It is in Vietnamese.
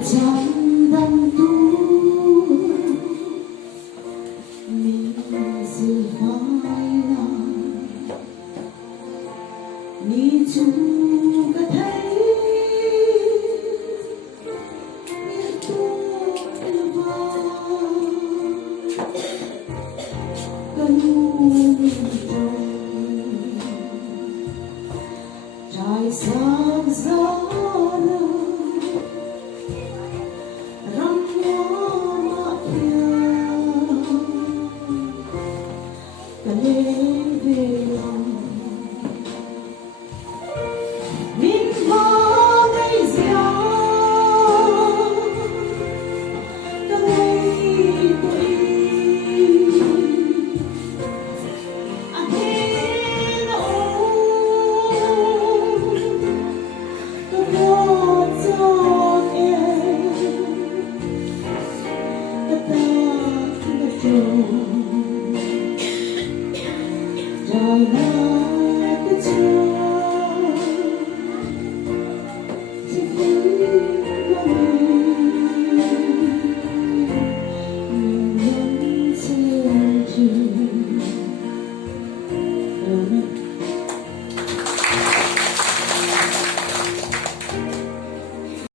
trong tâm tu mình sự phai là ni chung cả thấy như tôi vào cơn mưa trái sáng gió Trời